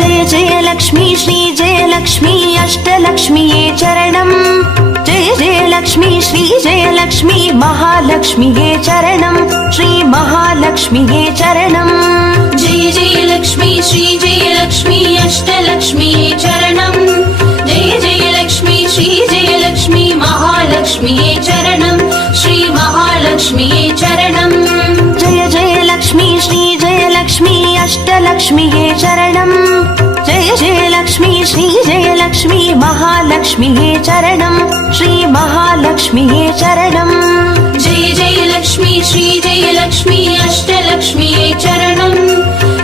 जय जय लक्ष्मी श्री जय लक्ष्मी अष्टलक्ष्मीये चरणम् जय जय लक्ष्मी श्री जय लक्ष्मी महालक्ष्मीये चरणम् श्री महालक्ष्मीये चरणम् जय जय लक्ष्मी श्री जय लक्ष्मी अष्टलक्ष्मीये चरणम् जय जय लक्ष्मी श्री जय लक्ष्मी महालक्ष्मीये चरणम् श्री महालक्ष्मीये चरणम् जय जय लक्ष्मी श्री जय लक्ष्मी अष्टलक्ष्मीये चरणम् जय जय लक्ष्मी श्री जय लक्ष्मी महालक्ष्मीये चरणम् श्री महालक्ष्मीये चरणम् जय जय लक्ष्मी श्री जय लक्ष्मी अष्टलक्ष्मीये चरणम्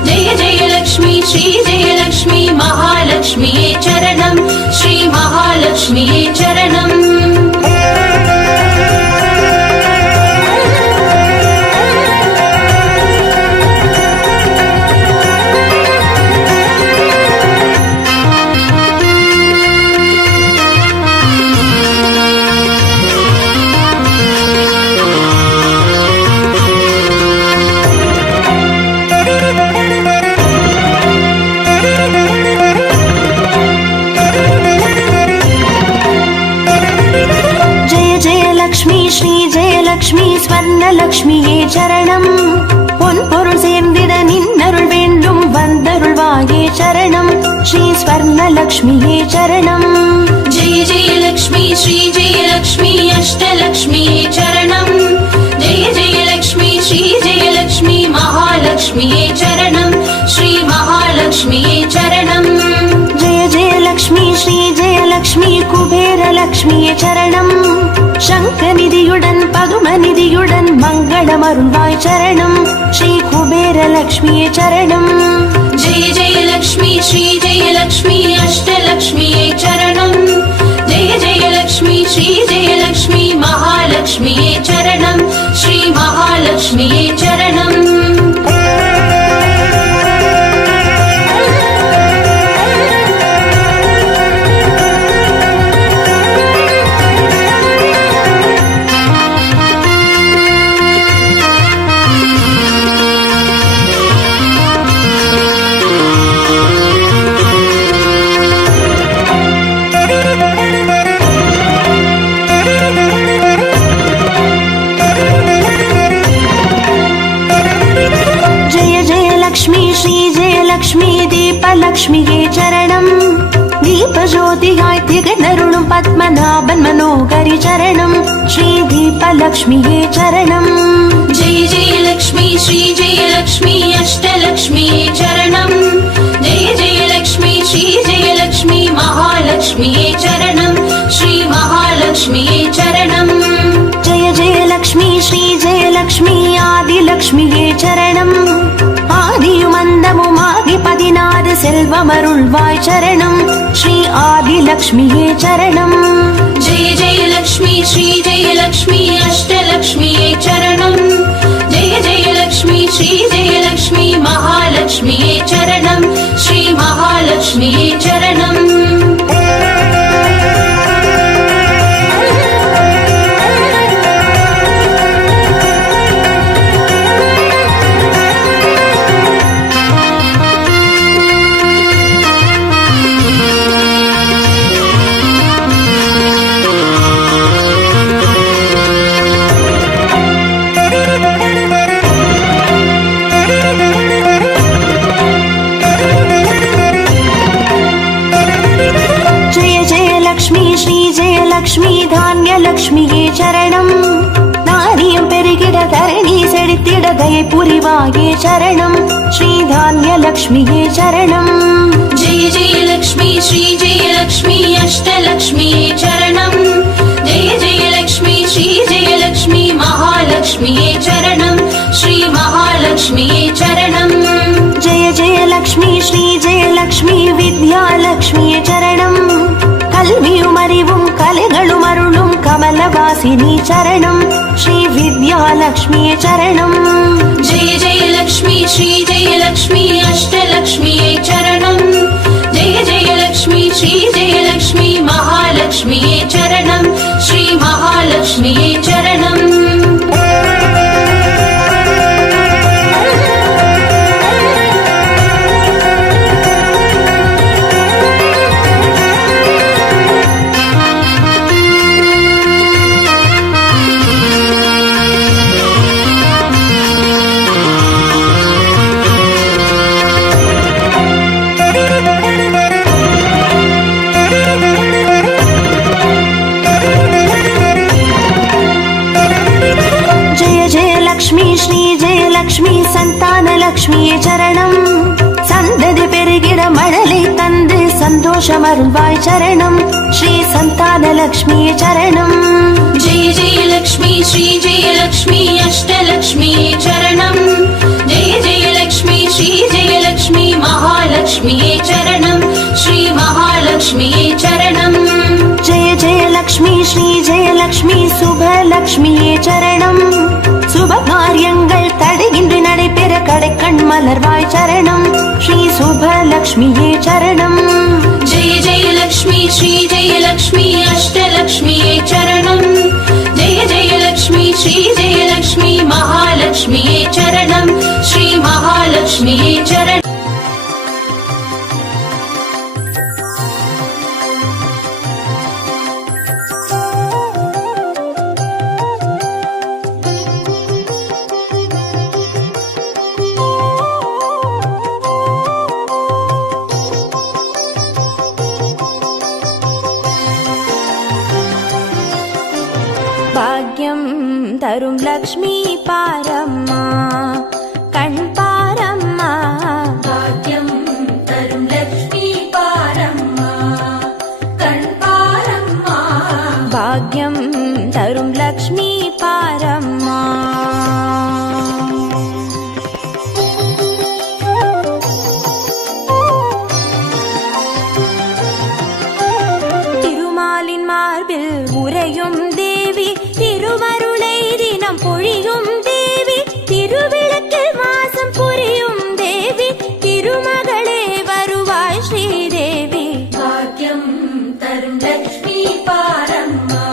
जय जय लक्ष्मी श्री जय लक्ष्मी महालक्ष्मीये चरणम् श्री महालक्ष्मीये चरणम् லக்ஷ்மி ஸ்வர்ணலக்ஷ்மியே சரணம் பொன் பொருள் சேர்ந்திட நின்னருள் வேண்டும் வந்தருள்வாயே சரணம் ஸ்ரீ ஸ்வர்ணலக்ஷ்மியே சரணம் ஜெய ஜெய லக்ஷ்மி ஸ்ரீ ஜெய லக்ஷ்மி அஷ்டலக்ஷ்மியே சரணம் ஜெய ஜெய லக்ஷ்மி ஸ்ரீ ஜெய லக்ஷ்மி மகாலக்ஷ்மியே சரணம் ஸ்ரீ மகாலக்ஷ்மியே சரணம் ஜெய ஜெய லக்ஷ்மி ஸ்ரீ ஜெய லக்ஷ்மி குபேர லக்ஷ்மியே சரணம் சங்கநிதியுடன் பதுமநிதியுடன் மங்களம் அருள்வாய் சரணம் ஸ்ரீ குபேர லக்ஷ்மியே சரணம் ஜெய ஜெய லக்ஷ்மி ஸ்ரீ ஜெய லக்ஷ்மி அஷ்டலக்ஷ்மியே சரணம் ஜெய ஜெய லக்ஷ்மி ஸ்ரீ ஜெய லக்ஷ்மி மகாலக்ஷ்மியே சரணம் ஸ்ரீ மகாலக்ஷ்மியே சரணம் லக்ஷ்மியே சரணம் தீபஜோதியாய் திகழருளும் பத்மநாபன் மனோகரி சரணம் ஸ்ரீ தீபலக்ஷ்மியே சரணம் ஜெய ஜெய லக்ஷ்மி ஸ்ரீ ஜெய லக்ஷ்மி அஷ்டலக்ஷ்மியே சரணம் ஜெய ஜெய லக்ஷ்மி ஸ்ரீ ஜெய லக்ஷ்மி மகாலக்ஷ்மியே சரணம் ஸ்ரீ மகாலக்ஷ்மியே சரணம் ஜெய ஜெய லக்ஷ்மி ஸ்ரீ ஜெய லக்ஷ்மி ஆதிலக்ஷ்மியே சரணம் ஆதியும் அந்தமும் ஆதி 16 செல்வமருள்வாய் சரணம் ஸ்ரீ ஆதிலக்ஷ்மியே சரணம் ஜெய ஜெய லக்ஷ்மி ஸ்ரீ ஜெய லக்ஷ்மி அஷ்டலக்ஷ்மியே சரணம் ஜெய ஜெய லக்ஷ்மி ஸ்ரீ ஜெய லக்ஷ்மி மகாலக்ஷ்மியே சரணம் ஸ்ரீ மகாலக்ஷ்மியே சரணம் லக்ஷ்மி தானிய லக்ஷ்மியே சரணம் நாரியம் பெருகிட தரணி செழித்திட தயை புரிவாயே சரணம் ஸ்ரீ தானிய லக்ஷ்மியே சரணம் ஜெய ஜெய லக்ஷ்மி ஸ்ரீ ஜெய லக்ஷ்மி அஷ்டலக்ஷ்மியே சரணம் ஜெய ஜெய லக்ஷ்மி ஸ்ரீ ஜெய லக்ஷ்மி மகாலக்ஷ்மியே சரணம் ஸ்ரீ மகாலக்ஷ்மியே சரணம் ஜெய ஜெய லக்ஷ்மி ஸ்ரீ ஜெய லக்ஷ்மி வித்யாலக்ஷ்மியே சரணம் கல்வியும் அறிவும் கலைகளும் அருளும் கமலவாசினி சரணம் ஸ்ரீ வித்யாலக்ஷ்மியே சரணம் ஜெய ஜெய லக்ஷ்மி ஸ்ரீ ஜெய லக்ஷ்மி அஷ்டலக்ஷ்மியே சரணம் ஜெய ஜெய லக்ஷ்மி ஸ்ரீ ஜெய லக்ஷ்மி மகாலக்ஷ்மியே சரணம் ஸ்ரீ மகாலக்ஷ்மியே சரணம் லக்ஷ்மியே சரணம். சந்ததி பெருகிட மழலை தந்து சந்தோஷம் அருள்வாய் சரணம். ஸ்ரீ சந்தான லக்ஷ்மியே சரணம். जय जय लक्ष्मी श्री जय लक्ष्मी अष्टलक्ष्मी चरणम् जय जय लक्ष्मी श्री जय लक्ष्मी महालक्ष्मी चरणम् श्री महालक्ष्मी चरणम् जय जय लक्ष्मी श्री जय लक्ष्मी शुभ लक्ष्मिये சரணம். சுப காரியங்கள் தடையின்றி நடைபெற கடைக்கண் மலர்வாய் சரணம். ஸ்ரீ சுப லக்ஷ்மியே சரணம். जय जय लक्ष्मी श्री जय लक्ष्मी अष्टलक्ष्मी चरणम् जय जय लक्ष्मी श्री जय लक्ष्मी महालक्ष्मी चरणम् श्री महालक्ष्मी चरणम् பாக்யம் தரும் லக்ஷ்மி பாரம்மா கண் பாரம்மா. भाग्यं तरुं लक्ष्मी पारम्मा कण् पारम्मा பாக்யம் தரும் லக்ஷ்மி பாரம்மா. திருமாலின் மார்பில் உறையும் தேவி திருவருளை தினம் பொழியும் தேவி திருவிளக்கில் வாசம் புரியும் தேவி திருமகளே வருவாய் ஸ்ரீதேவி. भाग्यं तरुं लक्ष्मी पारम्मा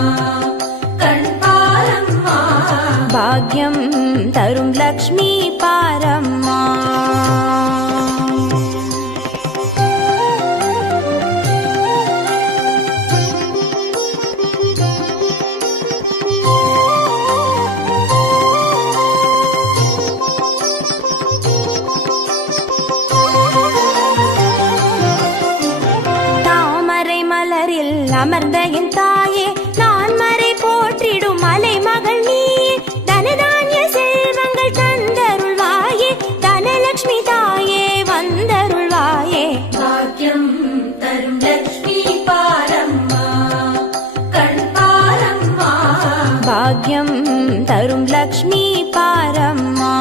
कण् पारम्मा பாக்யம் தரும் லக்ஷ்மி பாரம்மா. தாமரை மலரில் அமர்ந்த என் தாயே நான் மறை போற்றிடும் மலை மகள் நீயே. தனதானிய செல்வங்கள் தந்தருள்வாயே தனலட்சுமி தாயே வந்தருள்வாயே. भाग्यं तरुं लक्ष्मी पारम्मा कण् पारम्मा பாக்யம் தரும் லக்ஷ்மி பாரம்மா.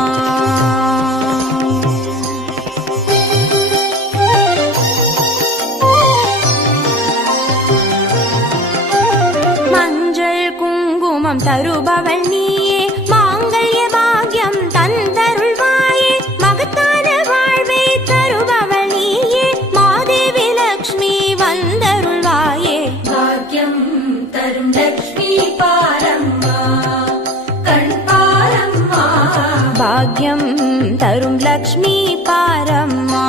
மஞ்சள் குங்குமம் தருபவள் நீயே மாங்கல்ய பாக்யம் தந்தருள்வாயே. மகத்தான வாழ்வை தருபவள் நீயே மாதேவி லக்ஷ்மி வந்தருள்வாயே. भाग्यं तरुं लक्ष्मी पारम्मा कण् पारम्मा பாக்யம் தரும் லக்ஷ்மி பாரம்மா.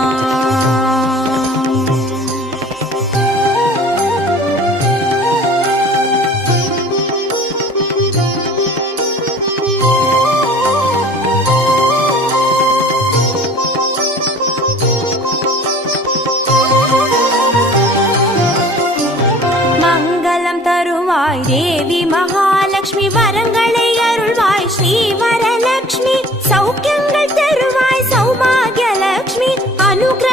மங்களம் தருவாய் தேவி மகாலட்சுமி வரங்களை அருள்வாய் ஸ்ரீ வரலட்சுமி. சௌக்கியங்கள் தருவாய் சௌபாகிய லட்சுமி அனுகிரக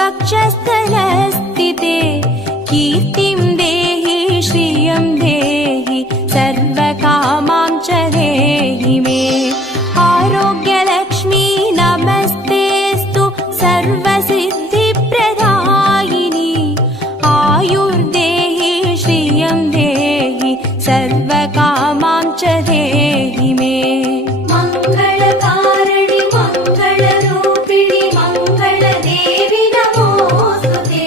वक्षस्थलस्थिते कीर्तिं देहि श्रियं देहि सर्वकामां च देहि मे आरोग्यलक्ष्मी नमस्तेस्तु सर्वसिद्धिप्रदायिनी आयुर्देहि श्रियं देहि सर्वकामां च देहि मे मङ्गलकारिणि मङ्गलरूपिणि मङ्गलदेवि नमोऽस्तुते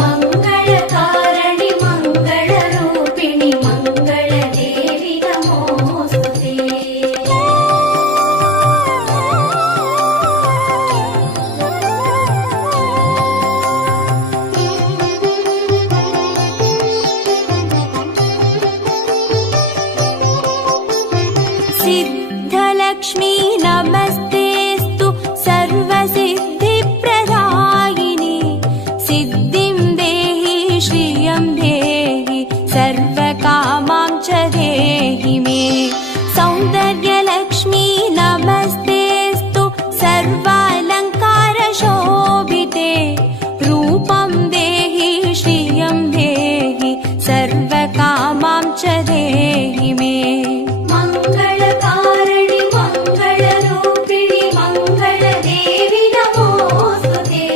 मङ्गलकारिणि मङ्गलरूपिणि मङ्गलदेवि नमोऽस्तुते सिद्धलक्ष्मी नमस्तेस्तु सर्वसिद्धिप्रदायिनी सिद्धिं देहि श्रियं देहि सर्वकामां च देहि मे सौन्दर्यलक्ष्मी नमस्तेस्तु सर्वालङ्कारशोभिते रूपं देहि श्रियं देहि सर्वकामां च देहि मे मङ्गलकारिणि मङ्गलरूपिणि मङ्गलदेवि नमोऽस्तुते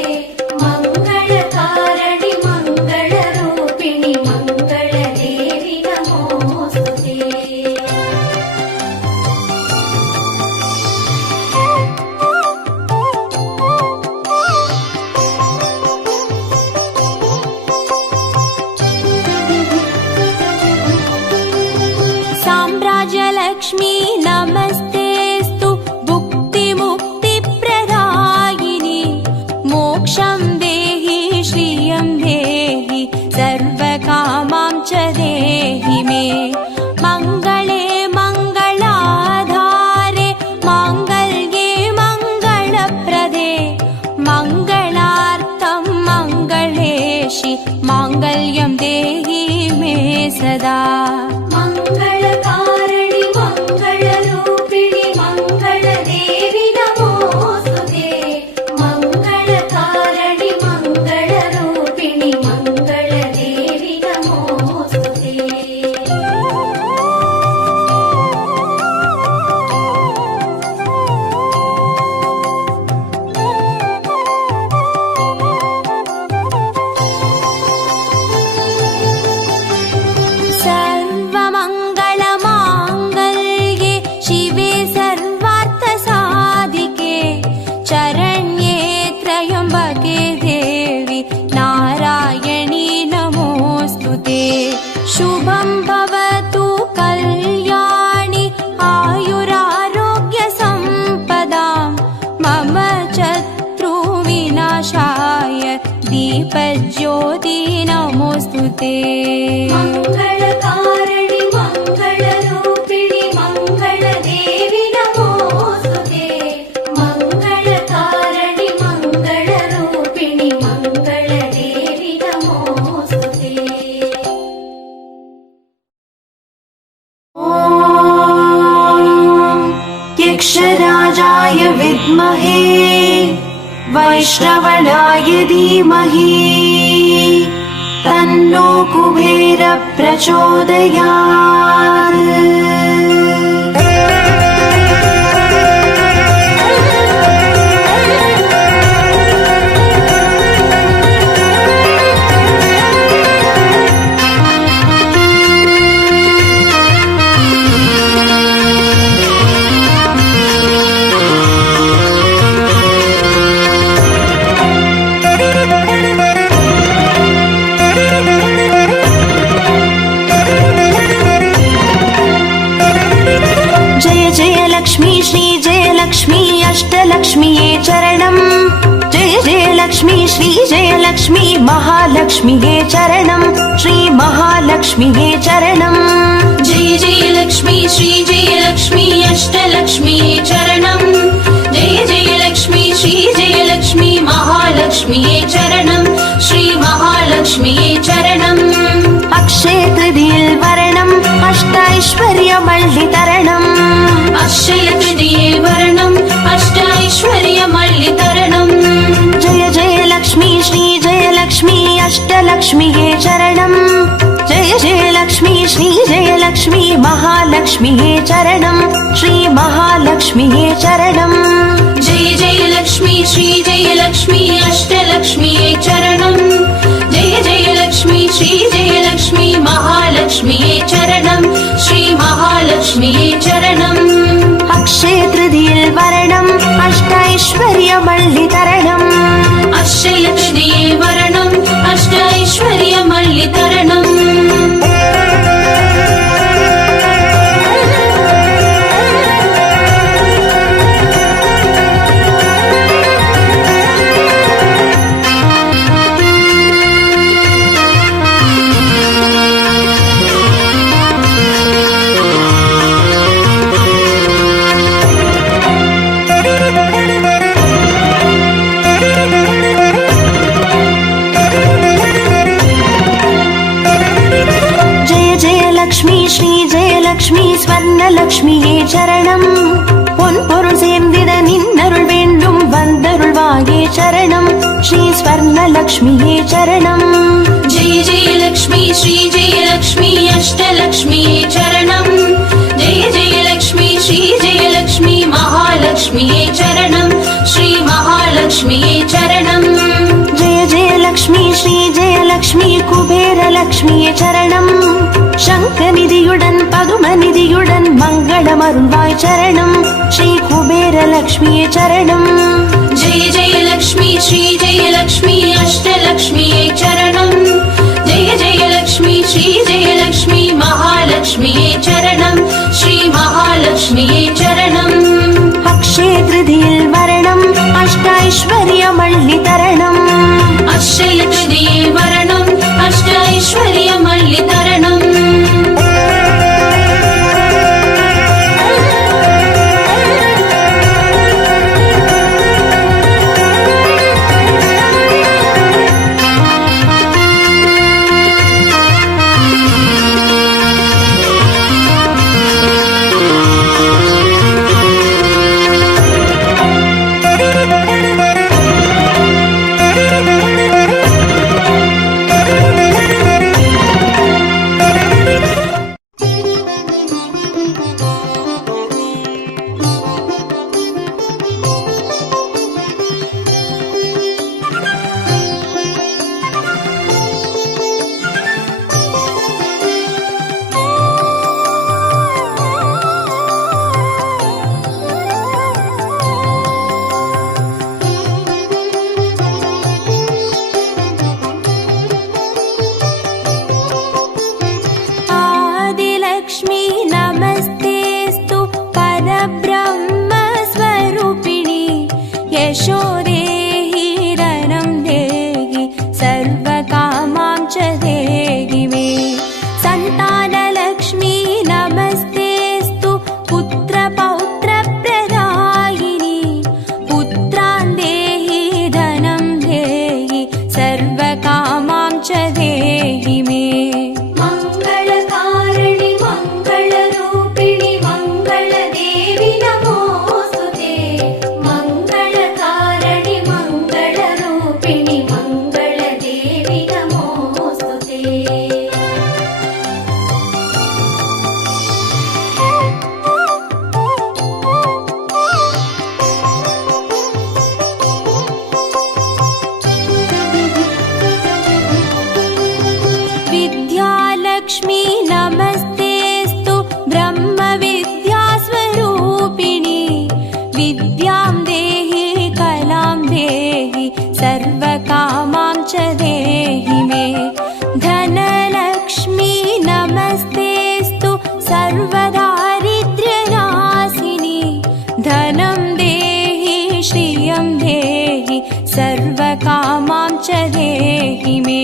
मङ्गलकारिणि मङ्गलरूपिणि मङ्गलदेवि नमोऽस्तुते साम्राज्यलक्ष्मी नमस्तेस्तु भुक्तिमुक्तिप्रदायिनी मोक्षं देहि श्रियं देहि सर्वकामां च देहि मे मङ्गले मङ्गलाधारे माङ्गल्ये मङ्गलप्रदे मङ्गलार्थं मङ्गलेशि माङ्गल्यं देहि मे सदा मङ्गलकारिणि मङ्गलरूपिणि मङ्गलदेवि नमोऽस्तुते मङ्गलकारिणि मङ्गलरूपिणि मङ्गलदेवि नमोऽस्तुते सर्वमङ्गलमाङ्गल्ये शिवे सर्वार्थसाधिके चरण्ये त्र्यम्बके देवि नारायणी नमोऽस्तु ते शुभं भवतु कल्याणि आयुरारोग्यसम्पदां मम शत्रुविनाशाय दीपज्योति नमोऽस्तु ते मङ्गलकारिणि मङ्गलरूपिणि मङ्गलदेवि नमोऽस्तुते मङ्गलकारिणि मङ्गलरूपिणि मङ्गलदेवि नमोऽस्तुते यक्षराजाय विद्महे वैष्णवनाय धीमहि तन्नो कुबेर प्रचोदयात्। लक्ष्मी अष्टलक्ष्मीये चरणम् जय जय लक्ष्मी श्री जय लक्ष्मी महालक्ष्मीये चरणम् श्री महालक्ष्मीये चरणम् जय जय लक्ष्मी श्री जय लक्ष्मी अष्टलक्ष्मीये चरणम् जय जय लक्ष्मी श्री जय लक्ष्मी महालक्ष्मीये चरणम् श्री महालक्ष्मीये चरणम् अक्षय तृतीये वरणम् अष्टैश्वर्यमल्लितरणम् अक्षय तृतीये वरणम् अष्टैश्वर्यमल्लितरणम् जय जय लक्ष्मी महालक्ष्म्यै चरणं श्री महालक्ष्म्यै चरणं जय जय लक्ष्मी श्री जय लक्ष्मी अष्टलक्ष्म्यै चरणं जय जय लक्ष्मी श्री जय लक्ष्मी महालक्ष्म्यै चरणं श्री महालक्ष्म्यै चरणम् अक्षय तृतीये वरणम् अष्टैश्वर्यमल्लितरणम् अक्षय तृतीये वरणम् अष्टैश्वर्यमल्लितरणम् லக்ஷ்மி ஸ்ரீ ஜெயலக்ஷ்மி ஸ்வர்ணலக்ஷ்மியே சரணம் பொன் பொருள் சேர்ந்திட நின்னருள் வேண்டும் வந்தருள்வாயே சரணம் ஸ்ரீ ஸ்வர்ணலக்ஷ்மியே சரணம் जय जय लक्ष्मी श्री जय लक्ष्मी अष्टलक्ष्म्यै चरणं जय जय लक्ष्मी श्री जय लक्ष्मी महालक्ष्म्यै चरणं श्री महालक्ष्म्यै चरणम् जय जय लक्ष्मी श्री जयलक्ष्मी कुबेरलक्ष्मिये சரணம் சங்கநிதியுடன் பதுமநிதியுடன் மங்களமருள்வாய் சரணம் ஸ்ரீ குபேரலக்ஷ்மியே சரணம் जय जय लक्ष्मी श्री जय लक्ष्मी अष्टलक्ष्म्यै चरणं जय जय लक्ष्मी श्री जय लक्ष्मी महालक्ष्म्यै चरणं श्री महालक्ष्म्यै चरणम् अक्षय तृतीये वरणम् अष्टैश्वर्यमल्लितरणम् अक्षय तृतीये वरणम् अष्टैश्वर्यमल्लितरणम् सर्वकामां च देहि मे।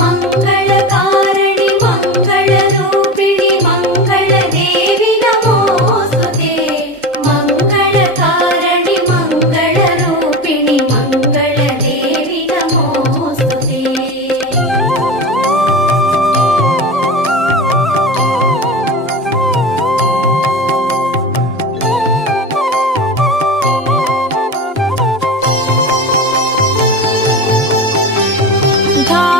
मङ्गलकारिणि मङ्गलरूपिणि मङ्गलदेवि नमोऽस्तुते। मङ्गलकारिणि मङ्गलरूपिणि मङ्गलदेवि नमोऽस्तुते। धा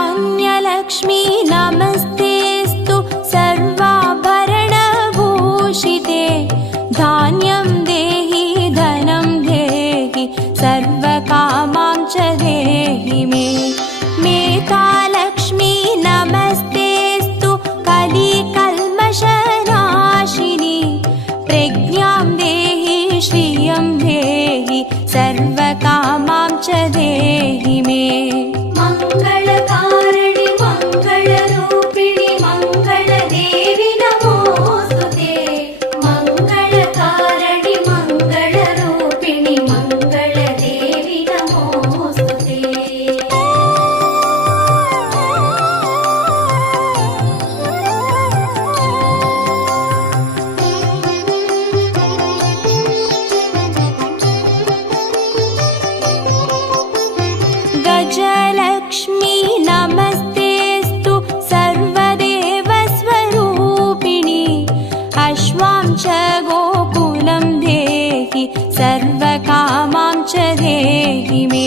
जयलक्ष्मी नमस्तेऽस्तु सर्वदेवस्वरूपिणि अश्वां च गोकुलं देहि सर्वकामां च देहि मे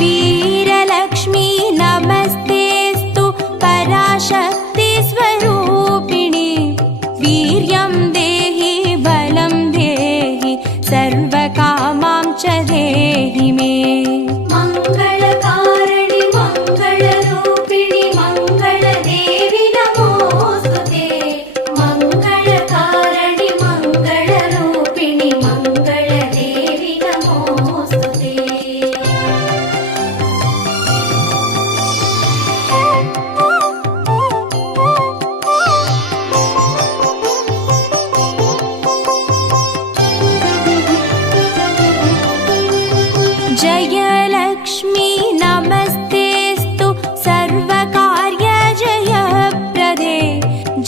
वीरलक्ष्मी नमस्तेऽस्तु पराशक्तिस्वरूपिणि वीर्यं देहि बलं देहि सर्वकामां च देहि मे मङ्गलकारिणि मङ्गलरूपिणि मङ्गलदेवि नमोऽस्तुते मङ्गलकारिणि मङ्गलरूपिणि मङ्गलदेवि नमोऽस्तुते जयलक्ष्मी नमस्तेऽस्तु सर्वकार्यजयप्रदे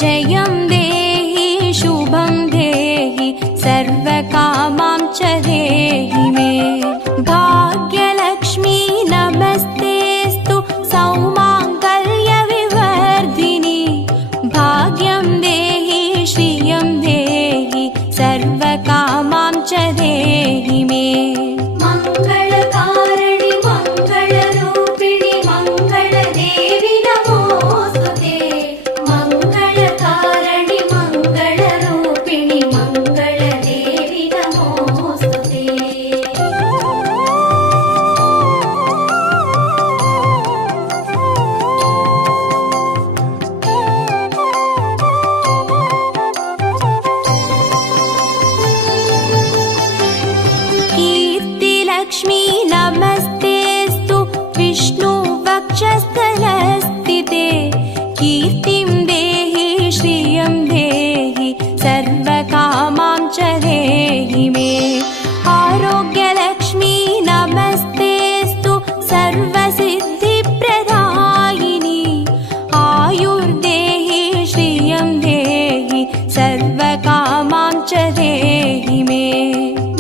जयं देहि शुभं देहि सर्वकामां च देहि मे भाग्यलक्ष्मी नमस्तेऽस्तु सौमाङ्गल्यविवर्धिनि भाग्यं देहि श्रियं देहि सर्वकामां च देहि मे मङ्गलकारिणि मङ्गलरूपिणि मङ्गलदेवि नमोऽस्तुते मङ्गलकारिणि मङ्गलरूपिणि मङ्गलदेवि नमोऽस्तुते कीर्तिलक्ष्मी नमस्तेऽस्तु विष्णुवक्षस्थलस्थिते कीर्तिं देहि श्रियं देहि सर्वकामां च देहि मे आरोग्यलक्ष्मी नमस्तेऽस्तु सर्वसिद्धिप्रदायिनि आयुर्देहि श्रियं देहि सर्वकामां च देहि मे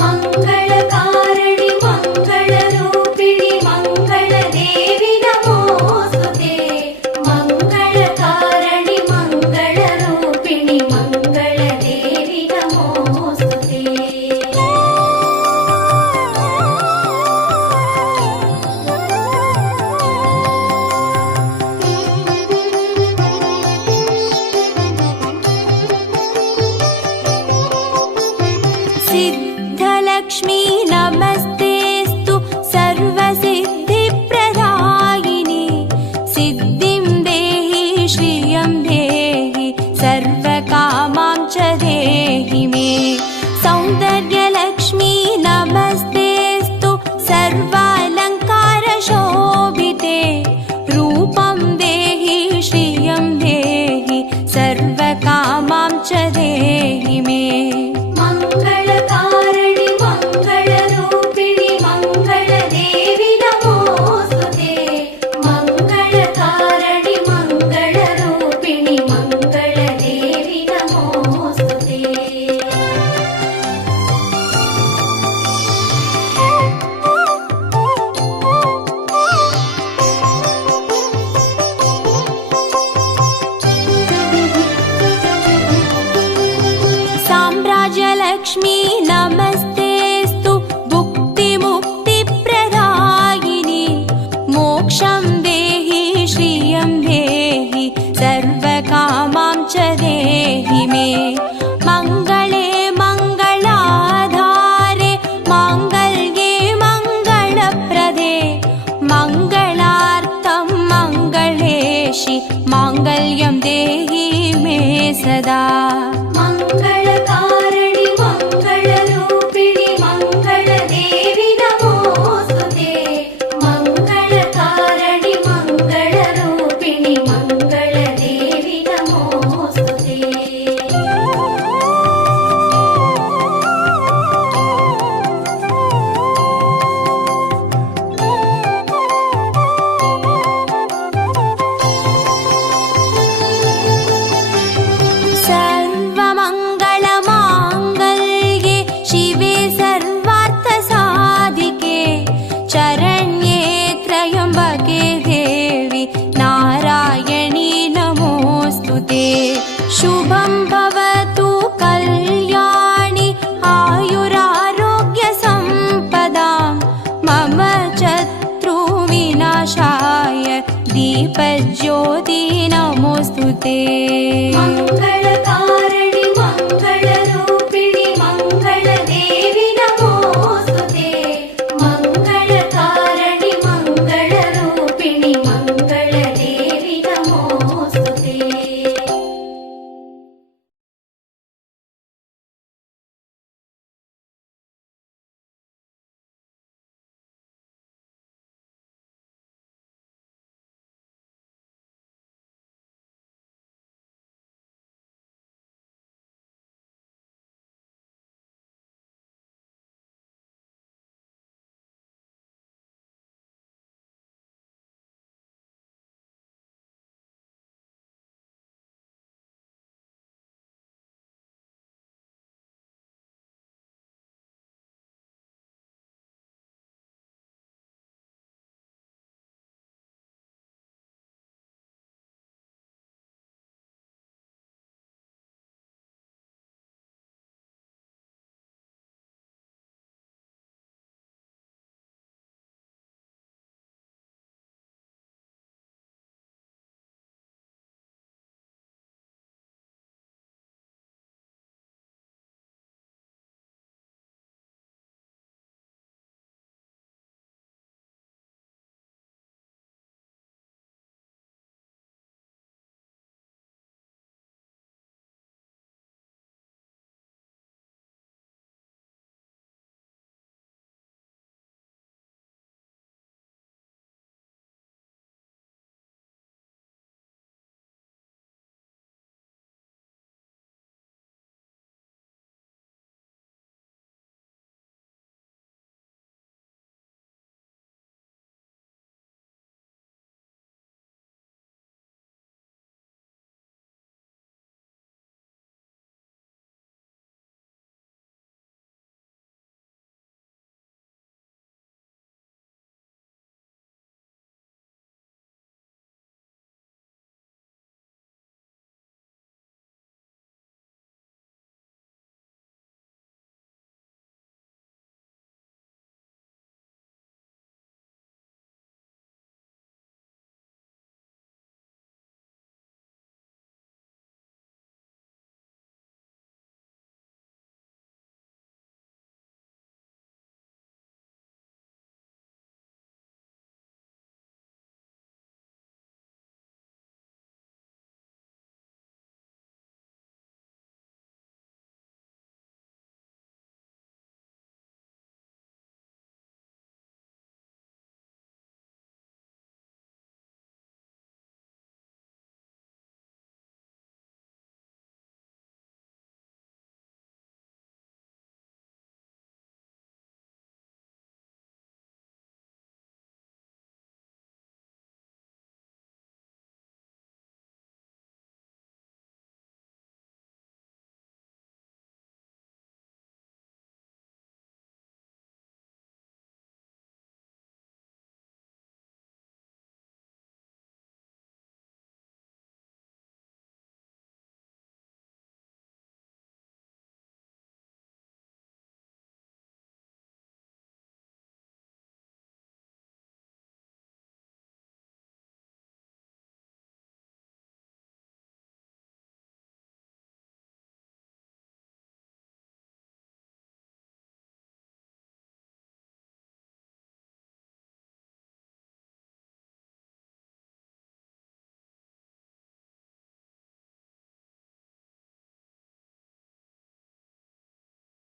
मङ्गलकारिणि मङ्गलरूपिणि मङ्गलदेवि नमोऽस्तुते मङ्गलकारिणि मङ्गलरूपिणि मङ्गलदेवि नमोऽस्तुते सिद्धलक्ष्मी नमस्तेऽस्तु सर्वसिद्धिप्रदायिनि सिद्धिं देहि श्रियं देहि सर्वकामां च देहि मे सौन्दर्यलक्ष्मी नमस्तेऽस्तु सर्वालङ्कारशोभिते रूपं देहि श्रियं देहि सर्वकामां च देहि मे मङ्गलकारिणि मङ्गलरूपिणि मङ्गलदेवि नमोऽस्तुते मङ्गलकारिणि मङ्गलरूपिणि मङ्गलदेवि नमोऽस्तुते साम्राज्यलक्ष्मी नमस्तेऽस्तु भुक्तिमुक्तिप्रदायिनि मोक्षं देहि श्रियं देहि सर्वकामां च देहि मे मङ्गले मङ्गलाधारे माङ्गल्ये मङ्गलप्रदे मङ्गलार्थं मङ्गलेशि माङ्गल्यं देहि मे सदा मङ्गलकारिणि मङ्गलरूपिणि मङ्गलदेवि नमोऽस्तुते मङ्गलकारिणि मङ्गलरूपिणि मङ्गलदेवि नमोऽस्तुते सर्व दीपज्योति नमोऽस्तु ते मङ्गलकारिणि